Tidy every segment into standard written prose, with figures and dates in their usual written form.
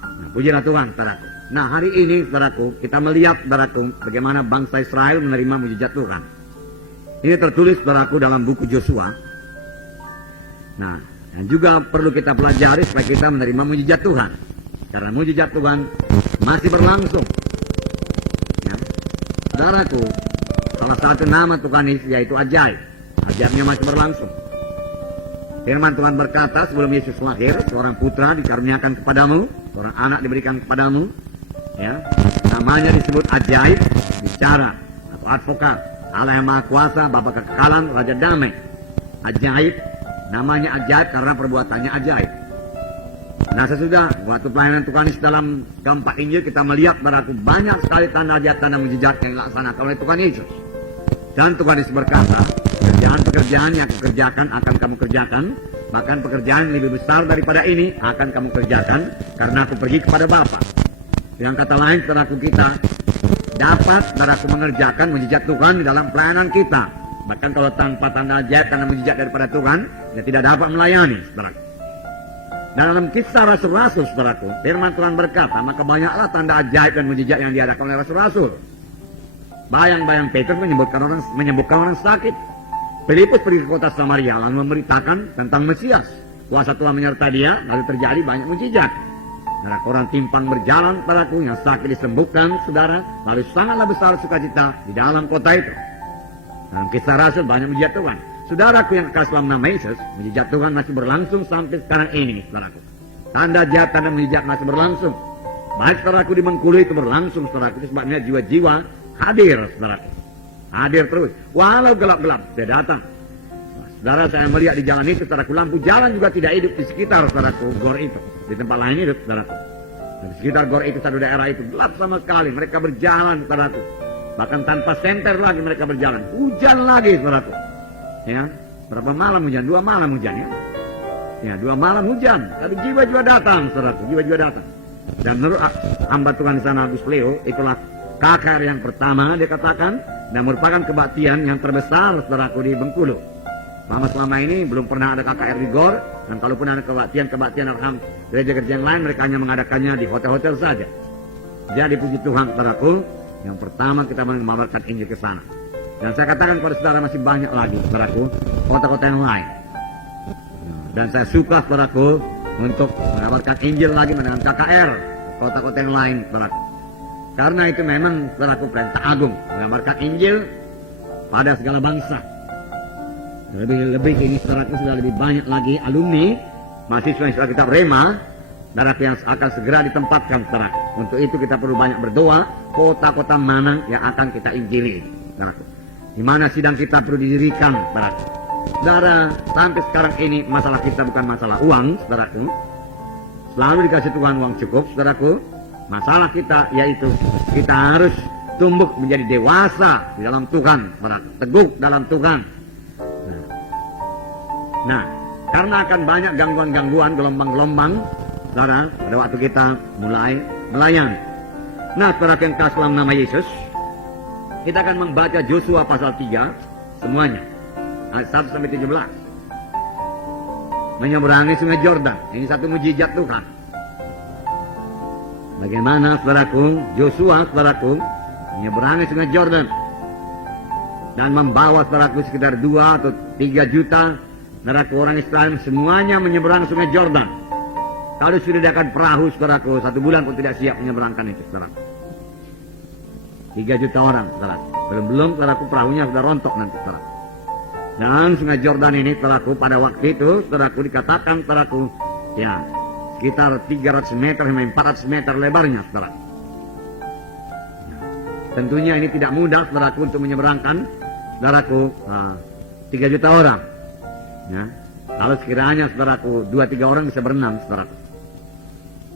Nah, pujilah Tuhan, saudaraku. Nah, hari ini, saudaraku, kita melihat, saudaraku, bagaimana bangsa Israel menerima mujizat Tuhan. Ini tertulis, saudaraku, dalam buku Yosua. Nah, dan juga perlu kita pelajari supaya kita menerima mujizat Tuhan. Karena mujizat Tuhan masih berlangsung. Ya. Saudaraku, salah satu nama Tuhan Yesus yaitu ajaib. Ajaibnya masih berlangsung. Firman Tuhan berkata, sebelum Yesus lahir, seorang putra dikaruniakan kepadamu, seorang anak diberikan kepadamu. Ya, namanya disebut ajaib, bicara atau advokat, Allah yang Maha Kuasa, Bapa kekekalan, Raja damai. Ajaib, namanya ajaib karena perbuatannya ajaib. Nah, sesudah waktu pelayanan Tuhan Yesus dalam keempat Injil, kita melihat berarti banyak sekali tanda ajaib, tanda mujizat yang dilaksanakan oleh Tuhan Yesus. Dan Tuhan Yesus berkata, pekerjaan-pekerjaan yang aku kerjakan akan kamu kerjakan, bahkan pekerjaan yang lebih besar daripada ini akan kamu kerjakan, karena aku pergi kepada Bapa. Dengan kata lain, saudaraku, kita dapat, saudaraku, mengerjakan mujizat Tuhan di dalam pelayanan kita. Bahkan kalau tanpa tanda ajaib, tanda mujizat daripada Tuhan, dia tidak dapat melayani, saudaraku. Dan dalam kisah rasul-rasul, saudaraku, firman Tuhan berkata, maka banyaklah tanda ajaib dan mujizat yang diadakan oleh rasul-rasul. Bayang-bayang Petrus menyembuhkan orang sakit. Filipus pergi ke kota Samaria lalu memberitakan tentang Mesias. Kuasa Tuhan menyertai dia, lalu terjadi banyak mujizat. Nah, orang timpang berjalan, saudaraku, yang sakit disembuhkan, saudara, lalu sangatlah besar sukacita di dalam kota itu. Dalam kisah rasul banyak mujizat Tuhan. Saudaraku yang kekasih dalam nama Yesus, mujizat Tuhan masih berlangsung sampai sekarang ini, saudaraku. Tanda ajaib, tanda mujizat masih berlangsung. Baik, saudaraku, di Bengkulu itu berlangsung, saudaraku. Itu sebabnya jiwa-jiwa hadir, saudaraku. Hadir terus. Walau gelap-gelap, dia datang. Saudara, saya melihat di jalan itu, saudaraku, lampu jalan juga tidak hidup di sekitar, saudaraku, gor itu. Di tempat lain hidup, saudaraku. Di sekitar gor itu, satu daerah itu gelap sama sekali. Mereka berjalan, saudaraku. Bahkan tanpa senter lagi mereka berjalan. Hujan lagi, saudaraku. Ya, berapa malam hujan? 2 malam hujan, ya. Ya, 2 malam hujan. Tapi jiwa-jiwa datang, saudaraku, jiwa-jiwa datang. Dan menurut hamba Tuhan di sana, Agus Leo, itulah KKR yang pertama dia katakan, dan merupakan kebaktian yang terbesar, saudaraku, di Bengkulu. Selama ini belum pernah ada KKR di GOR, dan kalaupun ada kebaktian arham gereja-gereja yang lain, mereka hanya mengadakannya di hotel-hotel saja. Jadi puji Tuhan, saudaraku, yang pertama kita mengabarkan Injil ke sana. Dan saya katakan kepada saudara masih banyak lagi, saudaraku, kota-kota yang lain. Dan saya suka, saudaraku, untuk mengabarkan Injil lagi dengan KKR, kota-kota yang lain, saudaraku. Karena itu memang, saudaraku, perintah agung, mengabarkan Injil pada segala bangsa. Lebih ini, saudaraku, sudah lebih banyak lagi alumni mahasiswa kitab Rema, saudaraku, yang akan segera ditempatkan, saudaraku. Untuk itu kita perlu banyak berdoa, kota-kota mana yang akan kita injili, saudaraku. Di mana sidang kita perlu didirikan, saudaraku. Saudara, sampai sekarang ini masalah kita bukan masalah uang, saudaraku. Selalu dikasih Tuhan uang cukup, saudaraku. Masalah kita yaitu kita harus tumbuh menjadi dewasa di dalam Tuhan, saudaraku. Teguh dalam Tuhan. Nah, karena akan banyak gangguan-gangguan, gelombang-gelombang, saudara, pada waktu kita mulai melayani. Nah, saudara yang kasih dalam nama Yesus, kita akan membaca Yosua pasal 3 semuanya, ayat 1 sampai 17. Menyeberangi sungai Yordan, ini satu mujizat Tuhan. Bagaimana, saudaraku, Yosua, saudaraku, menyeberangi sungai Yordan dan membawa, saudaraku, sekitar 2 atau 3 juta, saudaraku, orang Israel semuanya menyeberang sungai Yordan. Kalau sudah diadakan perahu, saudaraku, 1 bulan pun tidak siap menyeberangkan itu, saudaraku. 3 juta orang, saudaraku. Belum, saudaraku, perahunya sudah rontok nanti, saudaraku. Dan sungai Yordan ini, saudaraku, pada waktu itu, saudaraku, dikatakan, saudaraku, ya, sekitar 300 meter sampai 400 meter lebarnya, saudaraku. Nah, tentunya ini tidak mudah, saudaraku, untuk menyeberangkan, saudaraku, 3 juta orang. Ya, kalau sekiranya, saudaraku, 2-3 orang bisa berenang, saudaraku.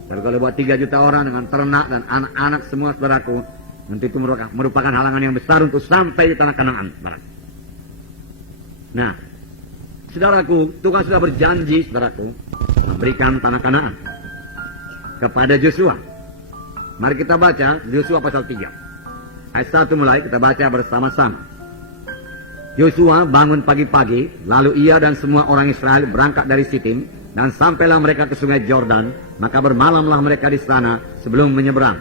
Tapi kalau buat 3 juta orang dengan ternak dan anak-anak semua, saudaraku, nanti itu merupakan halangan yang besar untuk sampai di tanah Kanaan, saudaraku. Nah, saudaraku, Tuhan sudah berjanji, saudaraku, memberikan tanah Kanaan kepada Yosua. Mari kita baca Yosua pasal 3. Ayat 1 mulai kita baca bersama-sama. Yosua bangun pagi-pagi, lalu ia dan semua orang Israel berangkat dari Sitim Dan sampailah mereka ke sungai Jordan, maka bermalamlah mereka di sana sebelum menyeberang.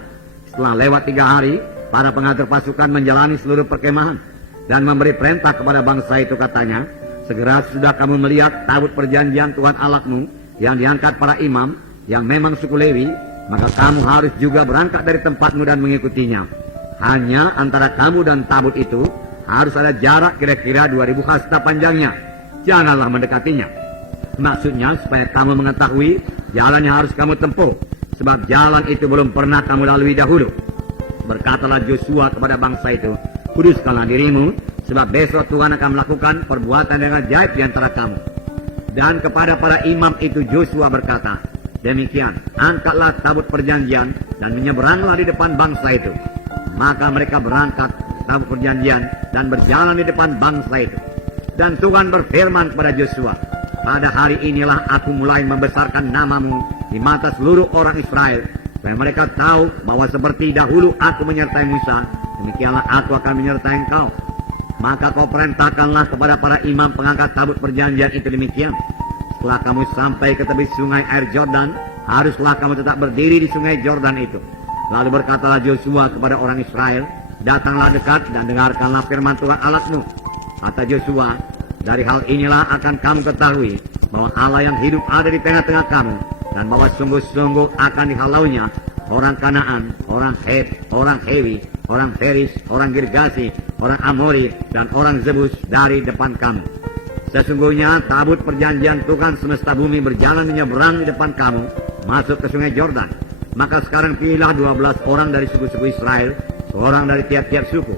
Setelah lewat 3 hari, para pengatur pasukan menjalani seluruh perkemahan dan memberi perintah kepada bangsa itu, katanya, segera sudah kamu melihat tabut perjanjian Tuhan Allahmu yang diangkat para imam yang memang suku Lewi, maka kamu harus juga berangkat dari tempatmu dan mengikutinya. Hanya antara kamu dan tabut itu harus ada jarak kira-kira 2000 hasta panjangnya. Janganlah mendekatinya. Maksudnya supaya kamu mengetahui jalan yang harus kamu tempuh, sebab jalan itu belum pernah kamu lalui dahulu. Berkatalah Joshua kepada bangsa itu, kuduskanlah dirimu, sebab besok Tuhan akan melakukan perbuatan yang ajaib di antara kamu. Dan kepada para imam itu Joshua berkata, demikian, angkatlah tabut perjanjian dan menyeberanglah di depan bangsa itu. Maka mereka berangkat tabut perjanjian dan berjalan di depan bangsa itu. Dan Tuhan berfirman kepada Joshua, pada hari inilah aku mulai membesarkan namamu di mata seluruh orang Israel, supaya mereka tahu bahwa seperti dahulu aku menyertai Musa, demikianlah aku akan menyertai engkau. Maka kau perintahkanlah kepada para imam pengangkat tabut perjanjian itu demikian. Setelah kamu sampai ke tepi sungai air Jordan, haruslah kamu tetap berdiri di sungai Jordan itu. Lalu berkatalah Joshua kepada orang Israel, datanglah dekat dan dengarkanlah firman Tuhan Allahmu. Kata Joshua, dari hal inilah akan kamu ketahui bahwa Allah yang hidup ada di tengah-tengah kamu, dan bahwa sungguh-sungguh akan dihalaunya orang Kanaan, orang Het, orang Hewi, orang Feris, orang Girgasi, orang Amori, dan orang Zebus dari depan kamu. Sesungguhnya tabut perjanjian Tuhan semesta bumi berjalan menyeberang di depan kamu, masuk ke sungai Jordan. Maka sekarang pilihlah 12 orang dari suku-suku Israel, seorang dari tiap-tiap suku.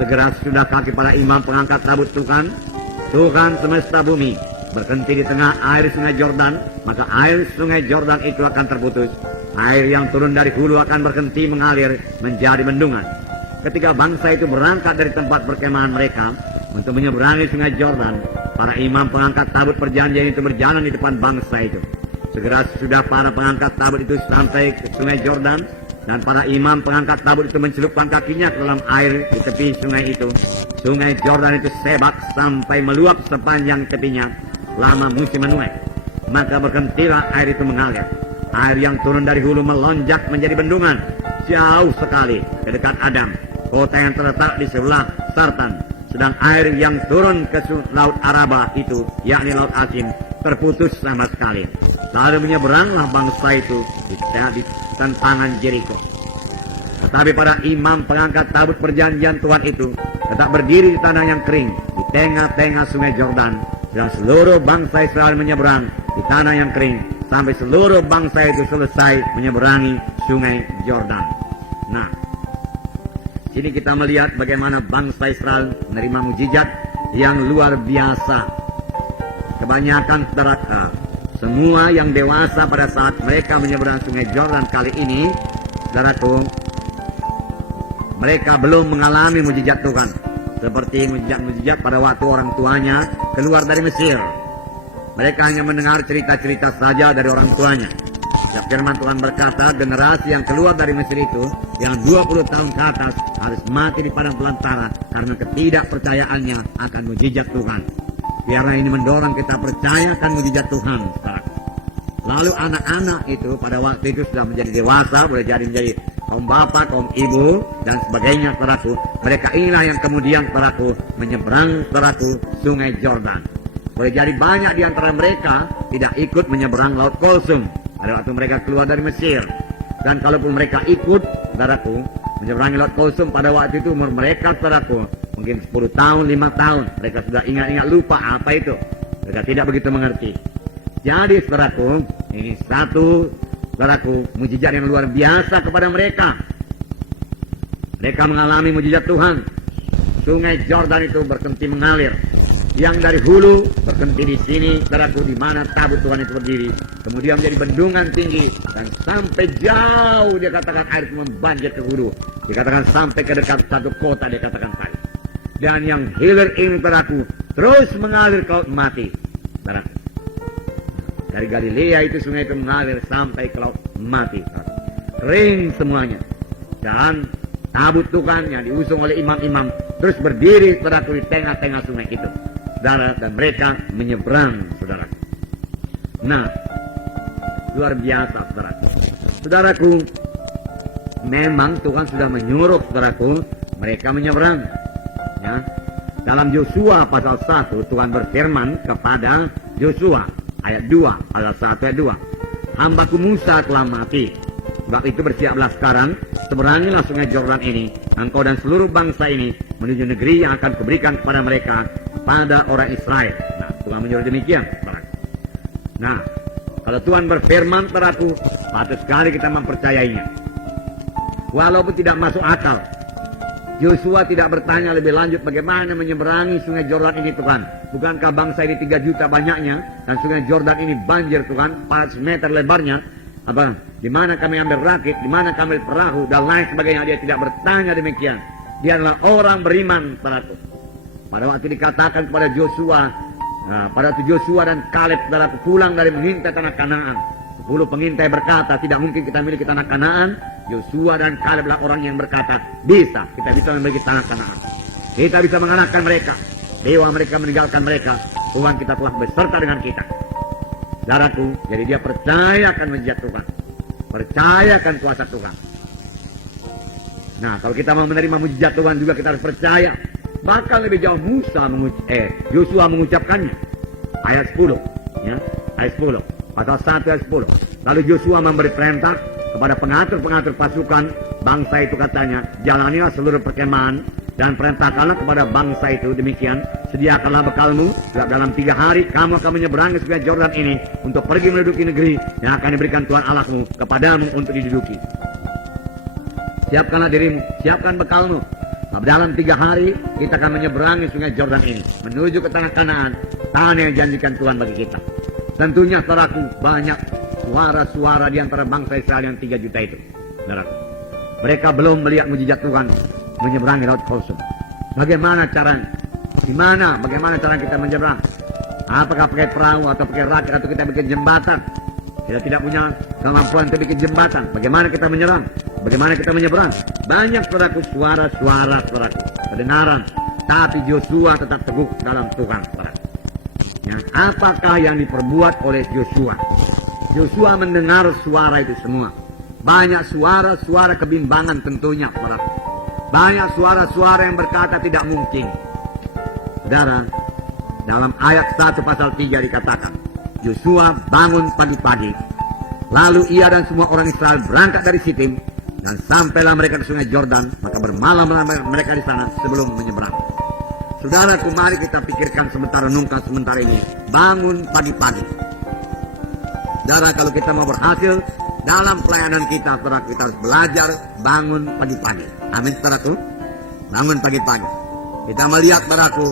Segera sudah kaki para imam pengangkat tabut Tuhan semesta bumi berhenti di tengah air sungai Jordan, maka air sungai Jordan itu akan terputus. Air yang turun dari hulu akan berhenti mengalir menjadi bendungan. Ketika bangsa itu berangkat dari tempat perkemahan mereka untuk menyeberangi sungai Jordan, para imam pengangkat tabut perjanjian itu berjalan di depan bangsa itu. Segera sudah para pengangkat tabut itu sampai ke sungai Jordan, dan para imam pengangkat tabut itu mencelupkan kakinya ke dalam air di tepi sungai itu. Sungai Jordan itu sebak sampai meluap sepanjang tepinya lama musim menuai. Maka berhentilah air itu mengalir. Air yang turun dari hulu melonjak menjadi bendungan jauh sekali ke dekat Adam, kota yang terletak di sebelah Sartan. Sedang air yang turun ke laut Araba itu, yakni laut Asin, terputus sama sekali. Lalu menyeberanglah bangsa itu di tantangan Jericho. Tetapi para imam pengangkat tabut perjanjian Tuhan itu tetap berdiri di tanah yang kering di tengah-tengah sungai Jordan, dan seluruh bangsa Israel menyeberang di tanah yang kering sampai seluruh bangsa itu selesai menyeberangi sungai Jordan. Nah, sini kita melihat bagaimana bangsa Israel menerima mujizat yang luar biasa. Kebanyakan saudara, semua yang dewasa pada saat mereka menyeberang sungai Jordan kali ini, saudaraku, mereka belum mengalami mujizat Tuhan seperti mujizat pada waktu orang tuanya keluar dari Mesir. Mereka hanya mendengar cerita-cerita saja dari orang tuanya. Dan firman Tuhan berkata, generasi yang keluar dari Mesir itu, yang 20 tahun ke atas, harus mati di padang belantara karena ketidakpercayaannya akan mujizat Tuhan. Karena ini mendorong kita percaya akan mujizat Tuhan. Lalu anak-anak itu pada waktu itu sudah menjadi dewasa, boleh jadi menjadi kaum bapak, kaum ibu, dan sebagainya, saudaraku. Mereka inilah yang kemudian, saudaraku, menyeberang, saudaraku, sungai Jordan. Boleh jadi banyak di antara mereka tidak ikut menyeberang laut Kulsum pada waktu mereka keluar dari Mesir. Dan kalaupun mereka ikut, saudaraku, menyeberangi laut Kulsum pada waktu itu, umur mereka, saudaraku, mungkin 10 tahun, 5 tahun. Mereka sudah ingat-ingat lupa apa itu. Mereka tidak begitu mengerti. Jadi, saudaraku, ini satu, saudaraku, mujizat yang luar biasa kepada mereka. Mereka mengalami mujizat Tuhan. Sungai Jordan itu berhenti mengalir. Yang dari hulu berhenti di sini, saudaraku, di mana tabut Tuhan itu berdiri. Kemudian menjadi bendungan tinggi dan sampai jauh, dia katakan air itu membanjir ke hulu. Dikatakan sampai ke dekat satu kota, dia katakan tadi. Dan yang hilir ini, saudaraku, terus mengalir ke laut mati, saudaraku. Dari Galilea itu sungai itu mengalir sampai ke laut mati. Kering semuanya. Dan tabut Tuhan yang diusung oleh imam-imam terus berdiri, saudaraku, di tengah-tengah sungai itu. Saudara, dan mereka menyeberang, saudara. Nah, luar biasa, saudaraku. Saudaraku, memang Tuhan sudah menyuruh, saudaraku, mereka menyeberang. Ya. Dalam Yosua pasal 1, Tuhan berfirman kepada Yosua, ayat 2, pasal 1 ayat 2. Hambaku Musa telah mati. Sebab itu bersiaplah sekarang, seberangilah sungai Yordan ini, engkau dan seluruh bangsa ini, menuju negeri yang akan kuberikan kepada mereka, pada orang Israel. Nah, Tuhan menyuruh demikian. Nah, kalau Tuhan berfirman padaku, patut sekali kita mempercayainya. Walaupun tidak masuk akal, Yosua tidak bertanya lebih lanjut bagaimana menyeberangi sungai Yordan ini, Tuhan. Bukankah bangsa ini 3 juta banyaknya, dan sungai Yordan ini banjir, Tuhan, 400 meter lebarnya. Apa? Di mana kami ambil rakit, di mana kami ambil perahu, dan lain sebagainya. Dia tidak bertanya demikian. Dia adalah orang beriman padaku. Pada waktu dikatakan kepada Yosua, pada waktu Yosua dan Kaleb saudaraku pulang dari mengintai tanah Kanaan, 10 pengintai berkata, tidak mungkin kita miliki tanah Kanaan. Yosua dan Kaleb adalah orang yang berkata, kita bisa memiliki tanah Kanaan. Kita bisa mengalahkan mereka. Dewa mereka meninggalkan mereka. Tuhan kita telah beserta dengan kita. Saudaraku, jadi dia percaya akan mujizat Tuhan. Percaya akan kuasa Tuhan. Nah, kalau kita mau menerima mujizat Tuhan juga kita harus percaya. Bahkan lebih jauh Yosua mengucapkannya. Ayat 10. Ya, ayat 10. Pasal 1 ayat 10. Lalu Yosua memberi perintah kepada pengatur-pengatur pasukan bangsa itu, katanya, jalanilah seluruh perkemahan dan perintahkanlah kepada bangsa itu demikian, sediakanlah bekalmu, sebab dalam 3 hari kamu akan menyeberangi sungai Yordan ini untuk pergi menduduki negeri yang akan diberikan Tuhan Allahmu kepadamu untuk diduduki. Siapkanlah dirimu, siapkan bekalmu. Nah, dalam 3 hari kita akan menyeberangi sungai Yordan ini menuju ke tanah Kanaan, tanah yang dijanjikan Tuhan bagi kita. Tentunya, saudaraku, banyak suara-suara di antara bangsa Israel yang 3 juta itu, saudaraku. Mereka belum melihat mujizat Tuhan menyeberangi laut kosong. Bagaimana caranya? Bagaimana cara kita menyeberang? Apakah pakai perahu atau pakai rakit atau kita bikin jembatan? Kita tidak punya kemampuan untuk bikin jembatan. Bagaimana kita menyeberang? Bagaimana kita menyeberang? Banyak, saudaraku, suara-suara, saudaraku, kedengaran. Tapi Yosua tetap teguh dalam Tuhan, saudaraku. Ya, apakah yang diperbuat oleh Yosua? Yosua mendengar suara itu semua. Banyak suara-suara kebimbangan tentunya, saudaraku. Banyak suara-suara yang berkata tidak mungkin. Saudara, dalam ayat 1 pasal 3 dikatakan, Yosua bangun pagi-pagi, lalu ia dan semua orang Israel berangkat dari Sitim, dan sampailah mereka ke sungai Yordan, maka bermalamlah mereka di sana sebelum menyeberang. Saudaraku, mari kita pikirkan sementara, renungkan sementara ini. Bangun pagi-pagi. Saudara, kalau kita mau berhasil dalam pelayanan kita, saudara, kita harus belajar bangun pagi-pagi. Amin, saudaraku. Bangun pagi-pagi. Kita melihat, saudaraku,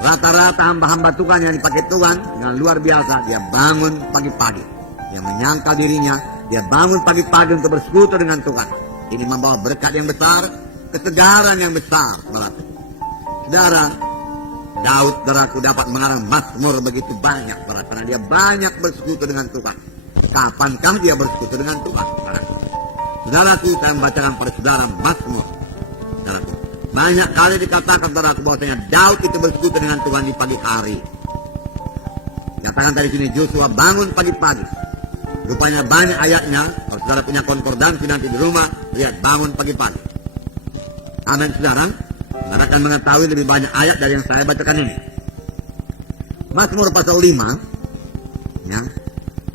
rata-rata hamba-hamba Tuhan yang dipakai Tuhan dengan luar biasa, dia bangun pagi-pagi. Dia menyangka dirinya, dia bangun pagi-pagi untuk bersekutu dengan Tuhan. Ini membawa berkat yang besar, ketegaran yang besar, saudaraku. Saudara, Daud, saudaraku, dapat mengarang mazmur begitu banyak, saudara, karena dia banyak bersekutu dengan Tuhan. Kapankah dia bersekutu dengan Tuhan, saudaraku? Saudaraku, saya membacakan pada saudara mazmur, saudaraku. Banyak kali dikatakan, saudaraku, bahwasanya Daud itu bersekutu dengan Tuhan di pagi hari. Katakan tadi sini, Yosua bangun pagi-pagi. Rupanya banyak ayatnya. Kalau saudara punya konkordansi nanti di rumah, lihat bangun pagi-pagi. Amin, saudara. Saudara akan mengetahui lebih banyak ayat dari yang saya bacakan ini. Mazmur pasal 5, ya.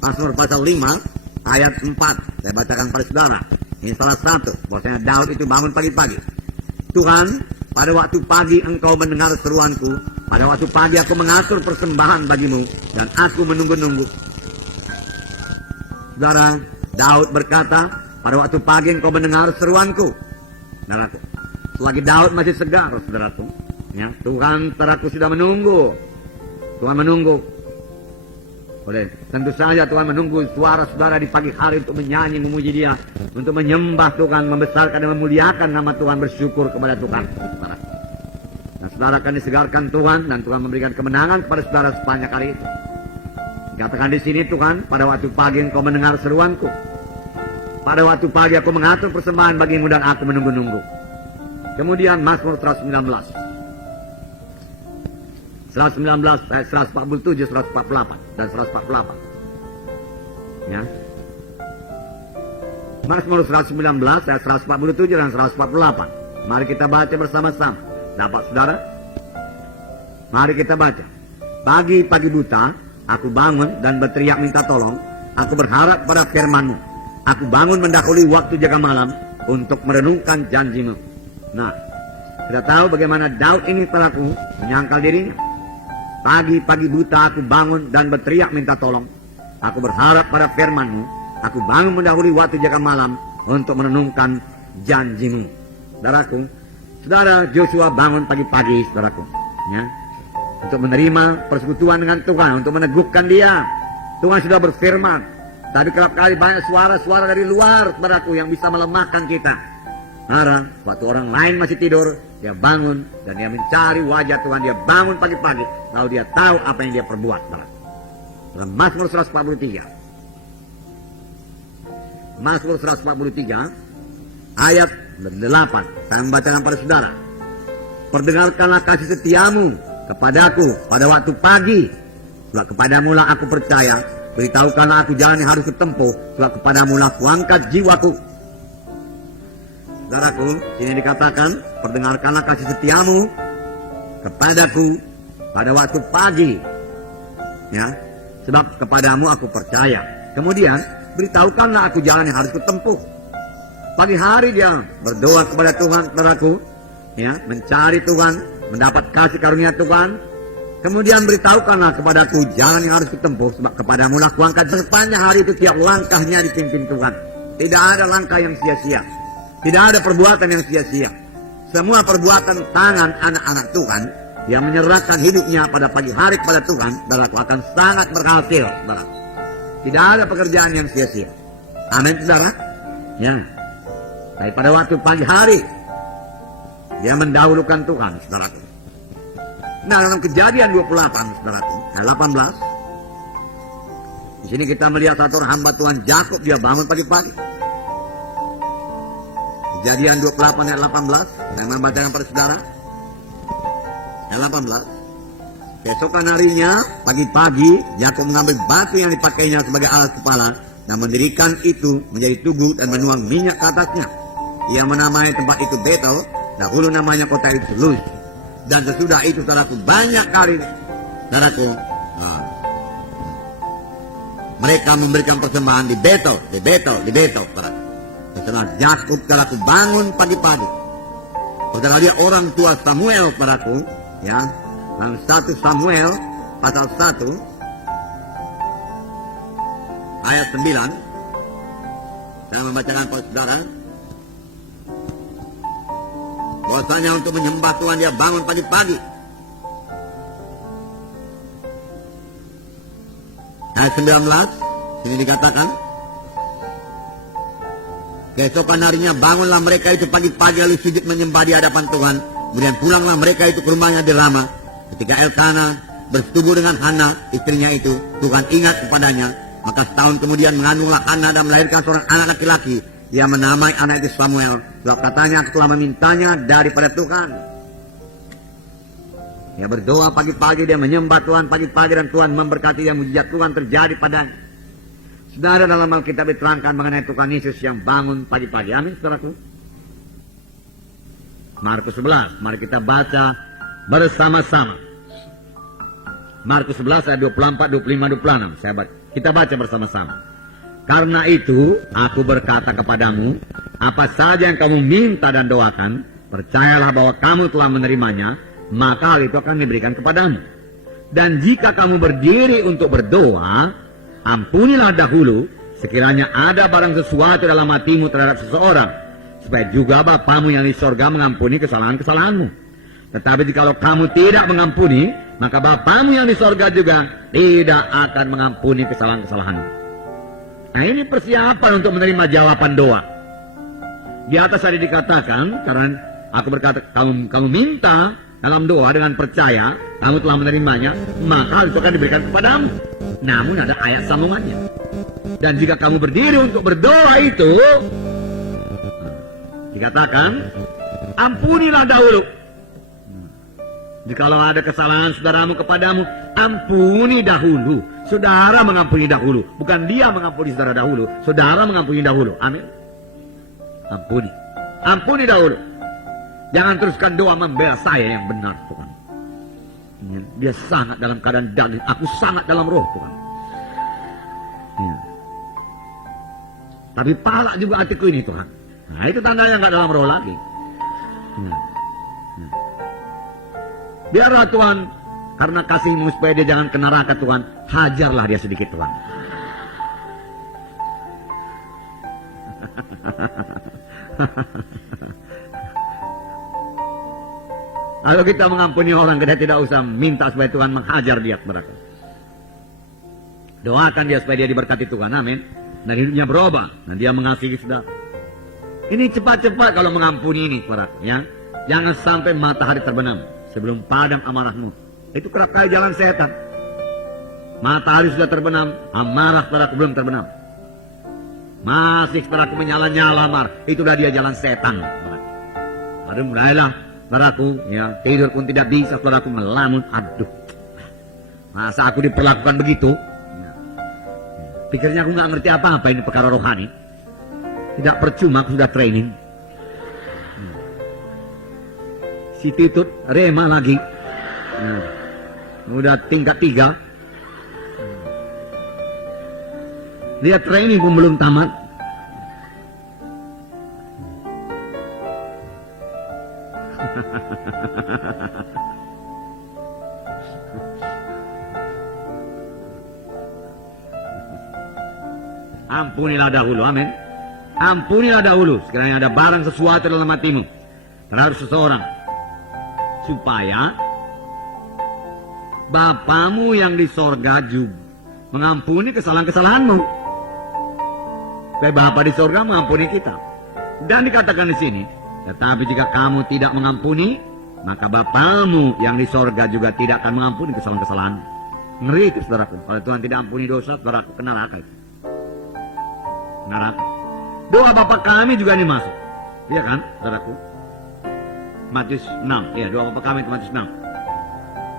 Mazmur pasal 5 ayat 4. Saya bacakan pada saudara. Ini salah satu, bahwasanya Daud itu bangun pagi-pagi. Tuhan, pada waktu pagi engkau mendengar seruanku. Pada waktu pagi aku mengatur persembahan bagimu, dan aku menunggu-nunggu. Saudara, Daud berkata, pada waktu pagi engkau mendengar seruanku. Saudaraku, selagi Daud masih segar, saudaraku, ya, Tuhan, saudaraku, sudah menunggu. Tuhan menunggu. Tentu saja Tuhan menunggu suara saudara di pagi hari untuk menyanyi, memuji Dia, untuk menyembah Tuhan, membesarkan dan memuliakan nama Tuhan, bersyukur kepada Tuhan. Dan saudara akan disegarkan Tuhan, dan Tuhan memberikan kemenangan kepada saudara sepanjang hari itu. Dikatakan di sini, Tuhan, pada waktu pagi engkau mendengar seruanku. Pada waktu pagi aku mengatur persembahan bagimu, dan aku menunggu-nunggu. Kemudian Mazmur 119. 119, ayat 147, 148, dan 148. Ya. Mazmur 119 ayat 147 dan 148. Mari kita baca bersama-sama. Dapat saudara? Mari kita baca. Pagi-pagi buta, aku bangun dan berteriak minta tolong. Aku berharap pada firman-Mu. Aku bangun mendahului waktu jaga malam untuk merenungkan janji-Mu. Nah, kita tahu bagaimana Daud ini pelaku menyangkal dirinya. Pagi-pagi buta aku bangun dan berteriak minta tolong. Aku berharap pada firman-Mu. Aku bangun mendahului waktu jaga malam untuk merenungkan janji-Mu. Saudaraku, saudara Joshua bangun pagi-pagi, saudaraku, ya, untuk menerima persekutuan dengan Tuhan, untuk meneguhkan dia. Tuhan sudah berfirman, tapi kerap kali banyak suara-suara dari luar, saudaraku, yang bisa melemahkan kita. Karena waktu orang lain masih tidur, dia bangun dan dia mencari wajah Tuhan. Dia bangun pagi-pagi, lalu dia tahu apa yang dia perbuat. Dalam Mazmur 143, Mazmur 143 ayat 8, saya membacakan pada saudara. Perdengarkanlah kasih setiamu kepadaku pada waktu pagi, sebab kepadamu lah aku percaya. Beritahukanlah aku jalan yang harus kutempuh, sebab kepadamu lah kuangkat jiwaku. Saudaraku, ini dikatakan, perdengarkanlah kasih setiamu kepadaku pada waktu pagi, ya, sebab kepadamu aku percaya. Kemudian beritahukanlah aku jalan yang harus kutempuh. Pagi hari dia berdoa kepada Tuhan, saudaraku, ya, mencari Tuhan, mendapat kasih karunia Tuhan. Kemudian beritahukanlah kepadaku jalan yang harus kutempuh, sebab kepadamu lah kuangkat. Sepanjang hari itu tiap langkahnya dipimpin Tuhan. Tidak ada langkah yang sia-sia. Tidak ada perbuatan yang sia-sia. Semua perbuatan tangan anak-anak Tuhan yang menyerahkan hidupnya pada pagi hari kepada Tuhan, saudaraku, akan sangat berhasil, saudara. Tidak ada pekerjaan yang sia-sia. Amin, saudara. Ya. Tapi pada waktu pagi hari, dia mendahulukan Tuhan, saudaraku. Nah, dalam Kejadian 28, saudaraku, ayat 18. Di sini kita melihat satu hamba Tuhan Yakub, dia bangun pagi-pagi. Kejadian 28 ayat 18, saya membacakan pada saudara. Ayat 18. Keesokan harinya, pagi-pagi, Yakub mengambil batu yang dipakainya sebagai alas kepala dan mendirikan itu menjadi tubuh dan menuang minyak ke atasnya. Ia menamai tempat itu Betel, dahulu namanya kota itu Luz. Dan sesudah itu, saudaraku, banyak kali, saudaraku, mereka memberikan persembahan di Betel, saudaraku. Setelah Yakub, saudaraku, bangun pagi-pagi. Saudara dia orang tua Samuel, saudaraku, ya. Dalam 1 Samuel pasal 1 ayat 9, saya membacakan kepada saudara bahwasanya untuk menyembah Tuhan dia bangun pagi-pagi. Ayat 19 sini dikatakan, keesokan harinya bangunlah mereka itu pagi-pagi lalu sujud menyembah di hadapan Tuhan. Kemudian pulanglah mereka itu ke rumahnya di Rama. Ketika Elkana bersetubuh dengan Hana, istrinya itu, Tuhan ingat kepadanya. Maka setahun kemudian mengandunglah Hana dan melahirkan seorang anak laki-laki. Ia menamai anak itu Samuel, sebab katanya aku telah memintanya daripada Tuhan. Dia berdoa pagi-pagi, dia menyembah Tuhan pagi-pagi, dan Tuhan memberkati dia, mujizat Tuhan terjadi padanya. Saudara, dalam Alkitab diterangkan mengenai Tuhan Yesus yang bangun pagi-pagi. Amin, saudaraku. Markus 11, mari kita baca bersama-sama. Markus 11 ayat 24, 25, 26. Sahabat, kita baca bersama-sama. Karena itu aku berkata kepadamu, apa saja yang kamu minta dan doakan, percayalah bahwa kamu telah menerimanya, maka hal itu akan diberikan kepadamu. Dan jika kamu berdiri untuk berdoa, ampunilah dahulu sekiranya ada barang sesuatu dalam hatimu terhadap seseorang, supaya juga Bapamu yang di sorga mengampuni kesalahan-kesalahanmu. Tetapi jikalau kamu tidak mengampuni, maka Bapamu yang di sorga juga tidak akan mengampuni kesalahan-kesalahanmu. Nah, ini persiapan untuk menerima jawaban doa. Di atas tadi dikatakan, karena aku berkata, kamu minta dalam doa dengan percaya, kamu telah menerimanya, maka itu akan diberikan kepadamu. Namun ada ayat sambungannya. Dan jika kamu berdiri untuk berdoa itu, dikatakan, ampunilah dahulu. Jikalau ada kesalahan saudaramu kepadamu, ampuni dahulu. Saudara mengampuni dahulu. Bukan dia mengampuni saudara dahulu. Saudara mengampuni dahulu. Amin. Ampuni. Ampuni dahulu. Jangan teruskan doa membela saya yang benar, Tuhan. Dia sangat dalam keadaan daging. Aku sangat dalam roh, Tuhan. Ya. Tapi palak juga hatiku ini, Tuhan. Nah, itu tandanya nggak dalam roh lagi. Ya. Biarlah Tuhan, karena kasih-Mu supaya dia jangan ke neraka, Tuhan, hajarlah dia sedikit, Tuhan. Kalau kita mengampuni orang, kita tidak usah minta supaya Tuhan menghajar dia, saudaraku. Doakan dia supaya dia diberkati Tuhan, amin. Dan hidupnya berubah, dan dia mengasihi saudara. Ini cepat-cepat kalau mengampuni ini, saudaraku, ya. Jangan sampai matahari terbenam sebelum padam amarahmu. Itu kerap kali jalan setan. Matahari sudah terbenam, amarah saudaraku belum terbenam. Masih saudaraku menyala-nyala marah. Itulah dia jalan setan. Lalu mulailah saudaraku, ya, tidur pun tidak bisa, saudaraku melamun. Aduh, masa aku diperlakukan begitu? Pikirnya aku nggak ngerti apa-apa ini perkara rohani. Tidak percuma, aku sudah training. Si Titut rema lagi. Udah tingkat 3. Dia training pun belum tamat. Ampunilah dahulu, amin. Ampunilah dahulu sekiranya ada barang sesuatu dalam hatimu terhadap seseorang, supaya Bapamu yang di sorga juga mengampuni kesalahan-kesalahanmu. Supaya Bapa di sorga mengampuni kita. Dan dikatakan di sini, tetapi jika kamu tidak mengampuni, maka Bapamu yang di sorga juga tidak akan mengampuni kesalahan-kesalahan. Ngeri itu, saudaraku. Kalau Tuhan tidak ampuni dosa, saudaraku kena neraka. Neraka. Doa Bapa kami juga ini masuk. Iya kan, saudaraku? Matius 6. Ya, doa Bapa kami itu Matius 6.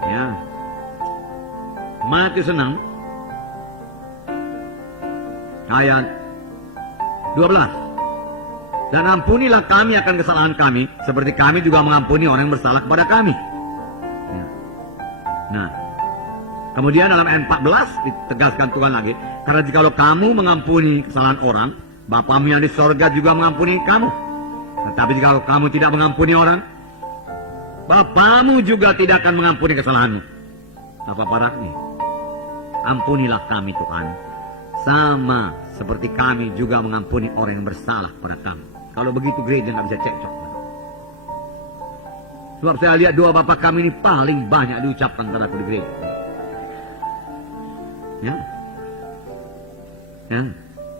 Ya. Matius 6 ayat 12. Dan ampunilah kami akan kesalahan kami, seperti kami juga mengampuni orang yang bersalah kepada kami. Ya. Nah, kemudian dalam ayat 14 ditegaskan Tuhan lagi, karena jikalau kamu mengampuni kesalahan orang, Bapamu yang di sorga juga mengampuni kamu. Tetapi jikalau kamu tidak mengampuni orang, Bapamu juga tidak akan mengampuni kesalahanmu. Apa parahnya? Ampunilah kami, Tuhan, sama seperti kami juga mengampuni orang yang bersalah pada kami. Kalau begitu gereja nggak bisa cekcok. Sebab saya lihat doa Bapa kami ini paling banyak diucapkan pada di gereja. Ya, ya,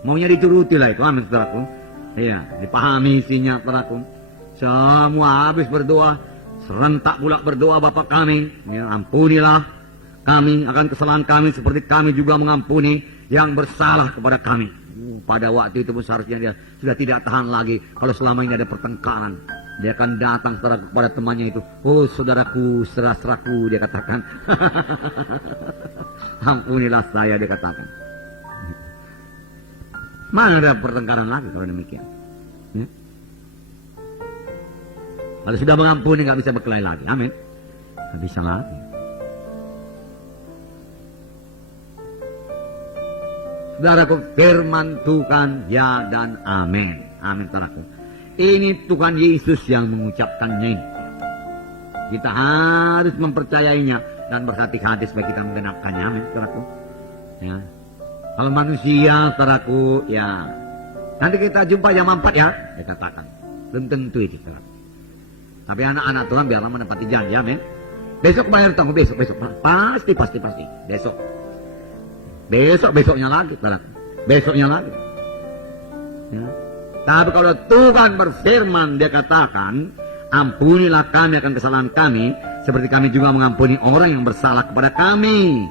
maunya dituruti lah itu, amin, saudaraku. Iya, dipahami isinya, saudaraku. Semua habis berdoa, serentak pula berdoa Bapa kami, ya, ampunilah kami akan kesalahan kami seperti kami juga mengampuni yang bersalah kepada kami. Pada waktu itu pun seharusnya dia sudah tidak tahan lagi. Kalau selama ini ada pertengkaran, dia akan datang saudara kepada temannya itu. Oh saudaraku, saudaraku, dia katakan. Ampunilah saya, dia katakan. Mana ada pertengkaran lagi kalau demikian? Kalau sudah mengampuni nggak bisa berkelahi lagi, amin. Nggak bisa lagi. Saudaraku, firman Tuhan ya dan amin. Amin, saudaraku. Ini Tuhan Yesus yang mengucapkannya ini. Kita harus mempercayainya dan berhati-hati supaya kita menggenapkannya. Amin, saudaraku. Ya. Kalau manusia, saudaraku, ya. Nanti kita jumpa yang 4 ya, dia katakan. Belum tentu itu, saudaraku. Tapi anak-anak Tuhan biarlah menepati janji, amin. Besok bayar utang, besok. Pasti. Besoknya lagi, saudaraku. Besoknya lagi. Ya. Tapi kalau Tuhan berfirman, dia katakan, ampunilah kami akan kesalahan kami, seperti kami juga mengampuni orang yang bersalah kepada kami.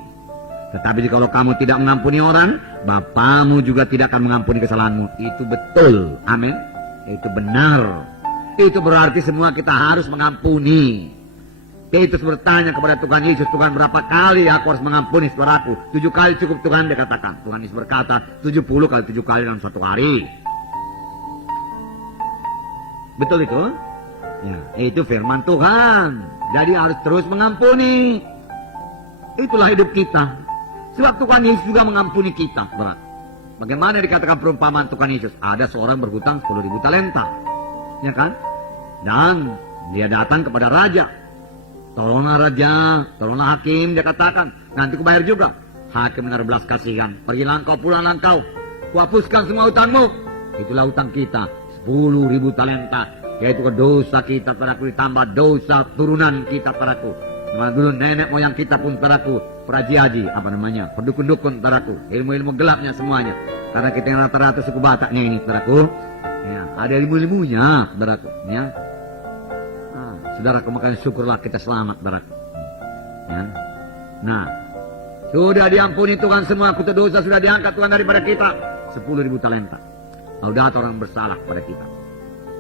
Tetapi kalau kamu tidak mengampuni orang, Bapamu juga tidak akan mengampuni kesalahanmu. Itu betul, amin. Itu benar. Itu berarti semua kita harus mengampuni. Petrus bertanya kepada Tuhan Yesus, Tuhan berapa kali aku harus mengampuni saudaraku? 7 kali cukup Tuhan, dia katakan. Tuhan Yesus berkata 70 kali 7 kali dalam 1 hari. Betul itu? Ya, itu firman Tuhan. Jadi harus terus mengampuni. Itulah hidup kita. Sebab Tuhan Yesus juga mengampuni kita. Berat. Bagaimana dikatakan perumpamaan Tuhan Yesus? Ada seorang berhutang 10.000 talenta. Ya kan? Dan dia datang kepada raja. Tolonglah raja, tolonglah hakim, dia katakan. Nanti kubayar juga. Hakim benar belas kasihan. Pergilah engkau, pulanglah engkau. Kuhapuskan semua hutangmu. Itulah hutang kita. 10.000 talenta. Yaitu dosa kita padaku ditambah dosa turunan kita padaku. Mana dulu nenek moyang kita pun padaku. Praji-aji, apa namanya? Pendukun-dukun padaku. Ilmu-ilmu gelapnya semuanya. Karena kita yang rata-rata suku Bataknya ini padaku. Ya, ada ilmu-ilmunya padaku. Ya. Saudaraku, makanya syukurlah kita selamat, saudaraku. Ya. Nah, sudah diampuni Tuhan semua kutu dosa, sudah diangkat Tuhan daripada kita. 10.000 talenta. Laudat orang bersalah kepada kita.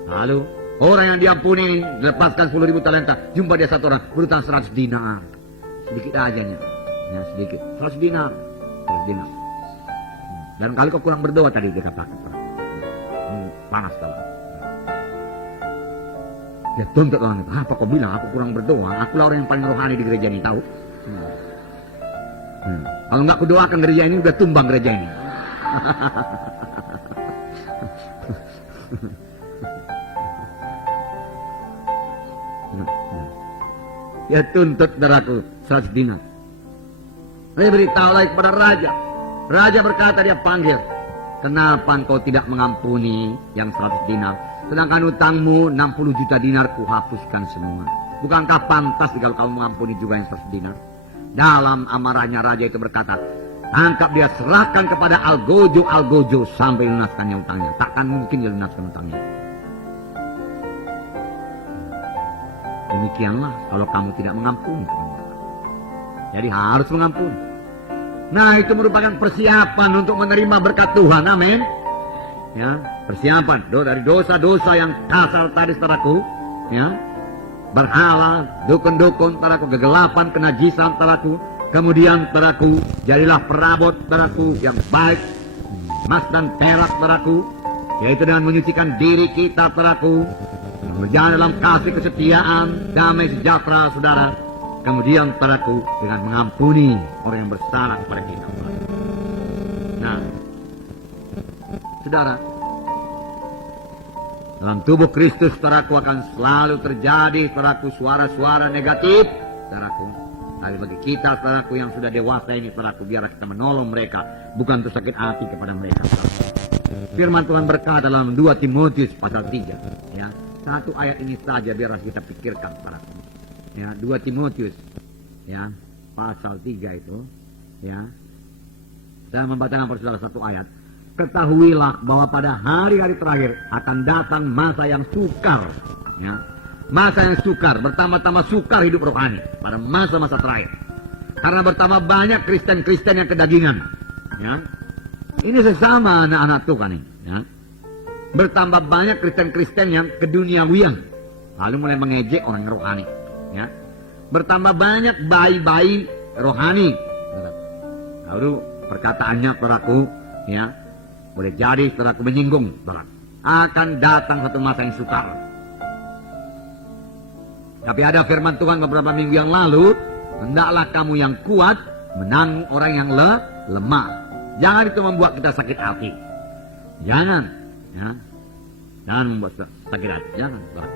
Lalu orang yang diampuni dilepaskan 10.000 talenta. Jumpa dia satu orang berutang 100 dinar. Sedikit aja nya. Ya, sedikit. 100 dinar. 100 dinar. Dan kali kau kurang berdoa tadi dia katakan. Panas kalau. Ya tuntut orang itu. Apa kau bilang aku kurang berdoa? Akulah orang yang paling rohani di gereja ini, tahu? Kalau enggak aku doakan gereja ini udah tumbang gereja ini. Ya tuntut daraku 100 dinar. Saya beritahu lagi kepada raja. Raja berkata, dia panggil, kenapa engkau tidak mengampuni yang 100 dinar? Sedangkan utangmu 60 juta dinar ku hapuskan semua. Bukankah pantas kalau kamu mengampuni juga yang 100 dinar? Dalam amarahnya raja itu berkata, tangkap dia, serahkan kepada Algojo sampai lunaskannya utangnya. Takkan mungkin dia lunaskan utangnya. Demikianlah kalau kamu tidak mengampuni. Jadi harus mengampuni. Nah, itu merupakan persiapan untuk menerima berkat Tuhan. Amin. Ya, persiapan dari dosa-dosa yang kasar tadi saudaraku, ya, berhala, dukun-dukun saudaraku, kegelapan, kenajisan saudaraku. Kemudian saudaraku, jadilah perabot saudaraku yang baik, emas dan perak saudaraku, yaitu dengan menyucikan diri kita saudaraku, berjalan dalam kasih kesetiaan, damai sejahtera saudara. Kemudian saudaraku, dengan mengampuni orang yang bersalah kepada kita. Nah, saudara, dalam tubuh Kristus saudaraku akan selalu terjadi saudaraku suara-suara negatif saudaraku. Tapi bagi kita saudaraku yang sudah dewasa ini saudaraku, biar kita menolong mereka, bukan untuk sakit hati kepada mereka saudaraku. Firman Tuhan berkata dalam 2 Timotius pasal 3, ya, satu ayat ini saja biar kita pikirkan saudaraku. Ya, 2 Timotius, ya, pasal 3 itu, ya. Saya membacakan pada saudara satu ayat. Ketahuilah bahwa pada hari-hari terakhir akan datang masa yang sukar, ya. Masa yang sukar, bertambah-tambah sukar hidup rohani pada masa-masa terakhir. Karena bertambah banyak Kristen-Kristen yang kedagingan, ya. Ini sesama anak-anak Tuhan ini, ya. Bertambah banyak Kristen-Kristen yang keduniawian, lalu mulai mengejek orang yang rohani, ya. Bertambah banyak bayi-bayi rohani, lalu perkataannya saudaraku, ya, boleh jadi saudaraku menyinggung, saudara. Akan datang satu masa yang sukar. Tapi ada firman Tuhan beberapa minggu yang lalu, hendaklah kamu yang kuat menang orang yang lemah. Jangan itu membuat kita sakit hati. Jangan, ya. Jangan membuat sakit hati, jangan, saudara.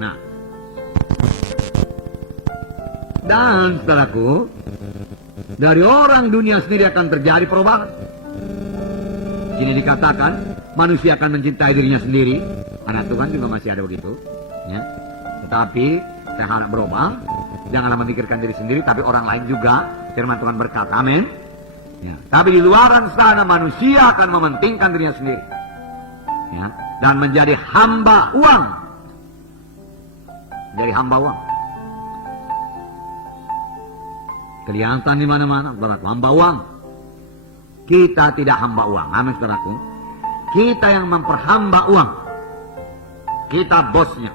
Nah, dan saudaraku, dari orang dunia sendiri akan terjadi perubahan. Sini dikatakan manusia akan mencintai dirinya sendiri. Anak Tuhan juga masih ada begitu, ya. Tetapi saya harap berubah. Janganlah memikirkan diri sendiri, tapi orang lain juga. Firman Tuhan berkata, amin. Ya. Tapi di luaran sana manusia akan mementingkan dirinya sendiri, ya, dan menjadi hamba uang. Jadi hamba uang. Kelihatan di mana-mana, saudaraku, hamba uang. Kita tidak hamba uang, amin saudaraku. Kita yang memperhamba uang. Kita bosnya.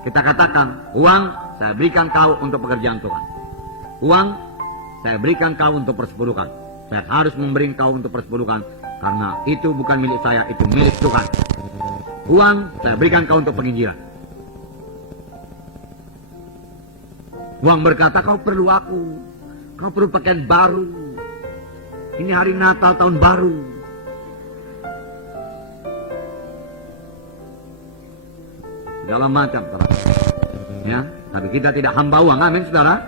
Kita katakan, uang saya berikan kau untuk pekerjaan Tuhan. Uang, saya berikan kau untuk persepuluhan. Saya harus memberi kau untuk persepuluhan, karena itu bukan milik saya, itu milik Tuhan. Uang, saya berikan kau untuk penginjilan. Uang berkata, kau perlu aku. Kau perlu pakaian baru. Ini hari Natal, tahun baru. Segala macam, saudara. Ya, tapi kita tidak hamba uang, amin, saudara.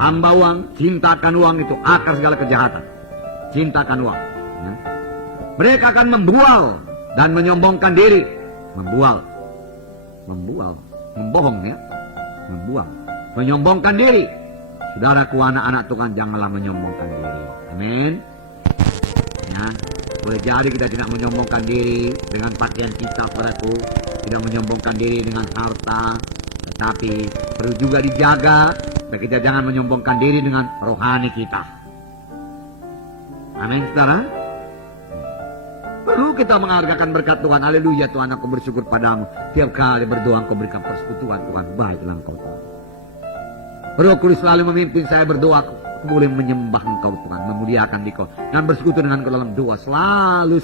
Hamba uang, cintakan uang itu akar segala kejahatan. Cintakan uang. Ya. Mereka akan membual dan menyombongkan diri. Membual, membohong ya, membual, menyombongkan diri. Saudaraku, anak-anak Tuhan, janganlah menyombongkan diri. Amin. Ya, boleh jadi kita tidak menyombongkan diri dengan pakaian kita, saudaraku, tidak menyombongkan diri dengan harta, tetapi perlu juga dijaga supaya kita jangan menyombongkan diri dengan rohani kita. Amin, saudara. Perlu kita menghargakan berkat Tuhan. Haleluya, Tuhan, aku bersyukur padamu. Tiap kali berdoa engkau berikan persekutuan, Tuhan, baiklah engkau, Tuhan. Roh Kudus selalu memimpin saya berdoa. Aku boleh menyembah engkau, Tuhan, memuliakan dikau, dan bersekutu dengan engkau dalam doa. Selalu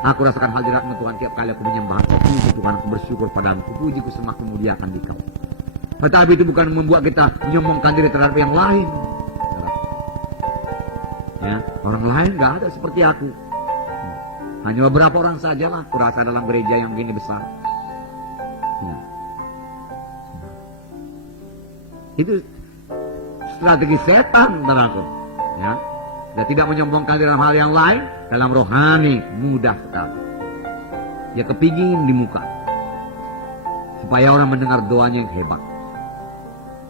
aku rasakan hadiratmu, Tuhan. Tiap kali aku menyembah engkau, puji Tuhan, aku bersyukur padamu, aku puji, ku sembah, memuliakan dikau. Tetapi itu bukan membuat kita menyombongkan diri terhadap yang lain. Ya, orang lain gak ada seperti aku. Hanya beberapa orang sajalah aku rasa dalam gereja yang begini besar. Ya. Itu strategi setan, saudaraku. Ya, dia tidak menyombongkan dalam hal yang lain, dalam rohani mudah sekali. Dia kepingin di muka, supaya orang mendengar doanya yang hebat.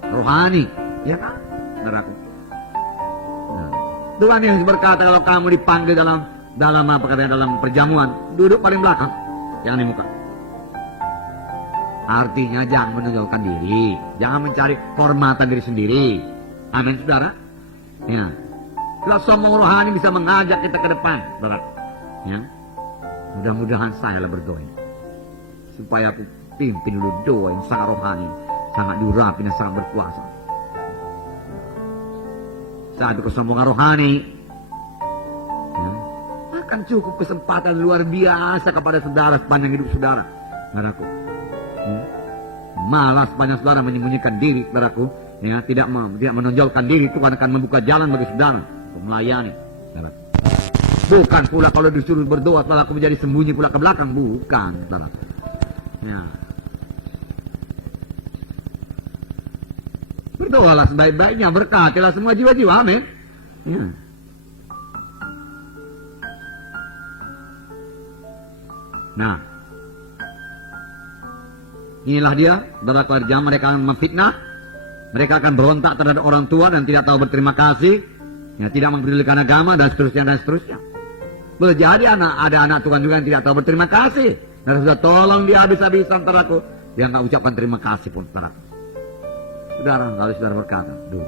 Rohani, ya kan, saudaraku. Nah, Tuhan yang berkata kalau kamu dipanggil dalam apa katanya, dalam perjamuan, duduk paling belakang, jangan di muka. Artinya jangan menonjolkan diri, jangan mencari kehormatan diri sendiri. Amin, saudara. Ya, kalau sombong rohani bisa mengajak kita ke depan, saudara. Ya, mudah-mudahan saya lah berdoa supaya aku pimpin dulu doa yang sangat rohani, sangat diurapi dan sangat berkuasa. Saat kesombongan rohani, ya, akan cukup kesempatan luar biasa kepada saudara sepanjang hidup saudara, saudaraku. Malah sepanjang saudara menyembunyikan diri, saudaraku, ya, tidak menonjolkan diri, Tuhan akan membuka jalan bagi saudara untuk melayani, saudara. Bukan pula kalau disuruh berdoa saudaraku menjadi sembunyi pula ke belakang, bukan, saudara. Ya. Berdoalah sebaik-baiknya, berkatilah semua jiwa-jiwa, amin. Ya. Nah, inilah dia, saudara, kerja mereka akan memfitnah, mereka akan berontak terhadap orang tua dan tidak tahu berterima kasih, ya, tidak mempedulikan agama dan seterusnya dan seterusnya. Boleh jadi ada anak Tuhan juga yang tidak tahu berterima kasih, dan sudah tolong dia habis-habisan, saudaraku, dia nggak ucapkan terima kasih pun, saudaraku. Saudara, lalu saudara berkata, duh,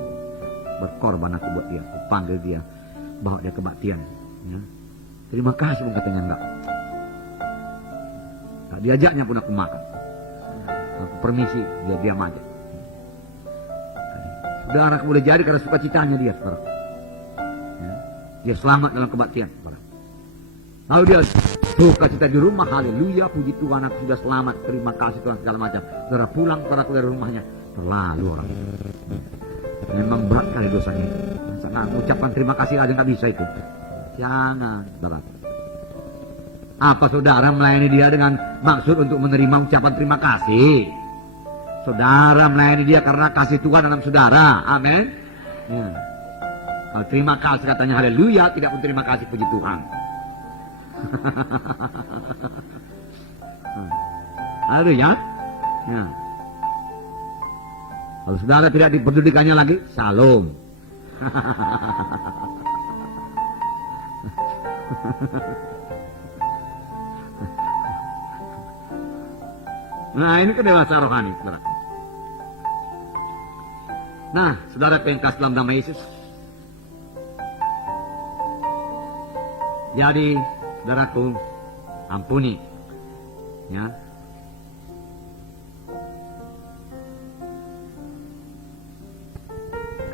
berkorban aku buat dia, aku panggil dia, bawa dia kebaktian, ya. Terima kasih pun katanya enggak. Tak diajaknya pun aku makan. Aku permisi, dia diam aja. Saudara, boleh jadi karena sukacitanya dia, saudara. Ya. Dia selamat dalam kebaktian, saudara. Lalu dia sukacita di rumah, haleluya, puji Tuhan, aku sudah selamat, terima kasih Tuhan, segala macam. Saudara pulang, saudara dari rumahnya, terlalu orang. Memang berat kali dosanya. Sangat ucapan terima kasih aja nggak bisa itu. Jangan, saudara. Apa saudara melayani dia dengan maksud untuk menerima ucapan terima kasih? Saudara melayani dia karena kasih Tuhan dalam saudara. Amin. Ya. Kalau terima kasih katanya haleluya, tidak pun terima kasih puji Tuhan. Haleluya. Ya. Kalau saudara tidak diperdulikannya lagi, salam. Nah, ini kedewasaan rohani, saudara. Nah, saudara pengkas dalam nama Yesus. Jadi, saudaraku, ampuni, ya.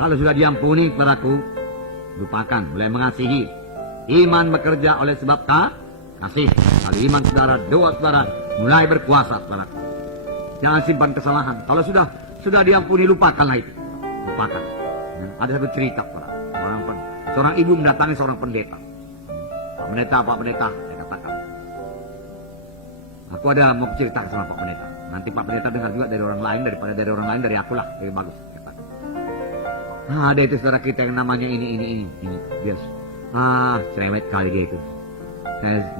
Kalau sudah diampuni, saudaraku, lupakan, mulai mengasihi. Iman bekerja oleh sebab kasih. Kalau iman saudara, doa saudara mulai berkuasa, saudaraku. Jangan simpan kesalahan. Kalau sudah diampuni, lupakanlah itu. Lupakan. Ada satu cerita, seorang ibu mendatangi seorang pendeta. Pak pendeta, saya katakan, aku ada mau cerita sama Pak pendeta. Nanti Pak pendeta dengar juga dari orang lain, daripada dari orang lain, dari akulah, lebih bagus. Ada itu saudara kita yang namanya ini. Yes. Cerewet kali gitu.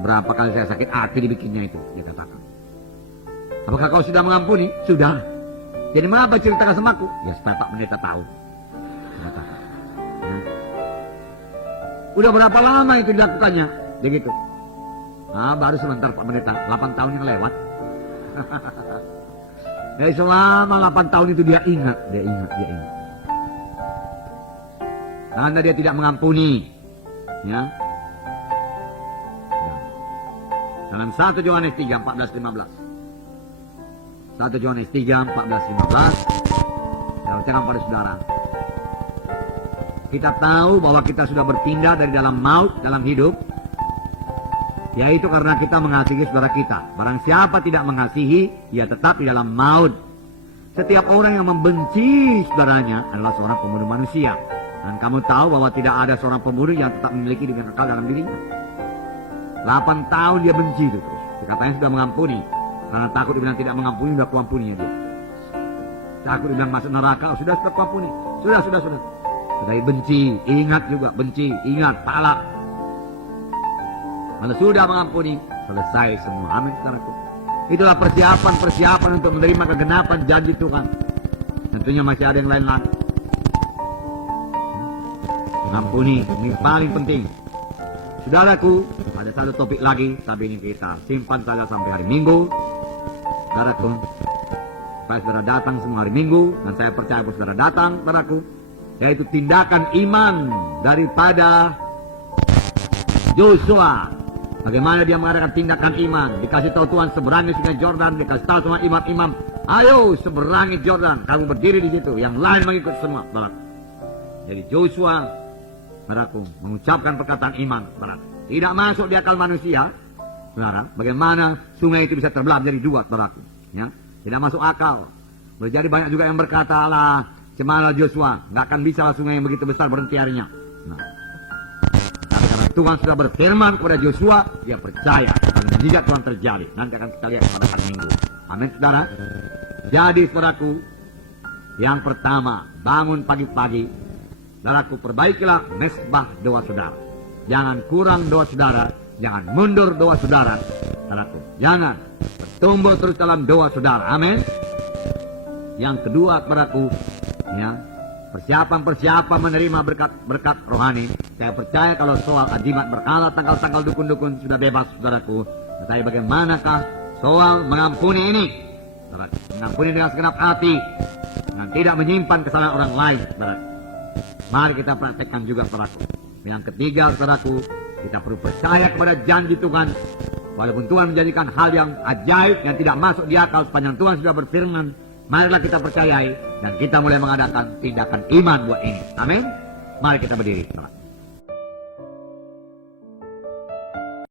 Berapa kali saya sakit hati dibikinnya itu, dia katakan. Apakah kau sudah mengampuni? Sudah. Jadi mengapa ceritakan sama aku? Ya supaya Pak pendeta tahu. Katakan. Udah berapa lama itu dilakukannya? Begitu. Baru sebentar Pak pendeta, 8 tahun yang lewat. Dari selama 8 tahun itu dia ingat. Karena dia tidak mengampuni. Ya. Dalam 1 Yohanes 3, 14-15. 1 Yohanes 3, 14-15. Saya bacakan pada saudara. Kita tahu bahwa kita sudah berpindah dari dalam maut dalam hidup, yaitu karena kita mengasihi saudara kita. Barang siapa tidak mengasihi, ia tetap di dalam maut. Setiap orang yang membenci saudaranya adalah seorang pembunuh manusia. Dan kamu tahu bahwa tidak ada seorang pembunuh yang tetap memiliki dengan kekal dalam dirinya. 8 tahun dia benci itu terus. Katanya sudah mengampuni. Karena takut dibilang tidak mengampuni, sudah kuampuni dia. Takut dibilang masuk neraka, sudah kuampuni. Sudah. Sudah benci, ingat juga, benci, ingat, talak. Kalau sudah mengampuni, selesai semua. Amin, saudaraku. Itulah persiapan untuk menerima kegenapan janji Tuhan. Tentunya masih ada yang lain lagi. Mengampuni, ini paling penting. Saudaraku, ada satu topik lagi, tapi ini kita simpan saja sampai hari Minggu. Saudaraku, supaya saudara datang semua hari Minggu, dan saya percaya bahwa saudara datang, saudaraku, yaitu tindakan iman daripada Joshua. Bagaimana dia mengadakan tindakan iman. Dikasih tahu Tuhan seberangi sungai Jordan. Dikasih tahu sama imam-imam, ayo seberangi Jordan. Kamu berdiri di situ, yang lain mengikut semua. Saudaraku. Jadi Joshua, saudaraku, mengucapkan perkataan iman. Saudaraku. Tidak masuk di akal manusia. Saudara, bagaimana sungai itu bisa terbelah menjadi 2, saudaraku. Ya? Tidak masuk akal. Jadi banyak juga yang berkata, lah, cemana Joshua, nggak akan bisa sungai yang begitu besar berhenti harinya. Nah, karena Tuhan sudah berfirman kepada Joshua, dia percaya dan mujizat Tuhan terjadi. Nanti akan kita lihat pada hari Minggu. Amin, saudara. Jadi, saudaraku, yang pertama, bangun pagi-pagi, saudaraku, perbaikilah mesbah doa saudara. Jangan kurang doa saudara, jangan mundur doa saudara, saudaraku. Jangan bertumbuh terus dalam doa saudara. Amin. Yang kedua, saudaraku, ya, persiapan menerima berkat rohani. Saya percaya kalau soal ajimat berkala, tanggal-tanggal dukun-dukun sudah bebas, saudaraku. Tetapi bagaimanakah soal mengampuni ini? Saudaraku, mengampuni dengan segenap hati dan tidak menyimpan kesalahan orang lain, saudaraku. Mari kita praktekkan juga, saudaraku. Yang ketiga, saudaraku, kita perlu percaya kepada janji Tuhan. Walaupun Tuhan menjadikan hal yang ajaib yang tidak masuk di akal, sepanjang Tuhan sudah berfirman, marilah kita percayai dan kita mulai mengadakan tindakan iman buat ini. Amin. Mari kita berdiri.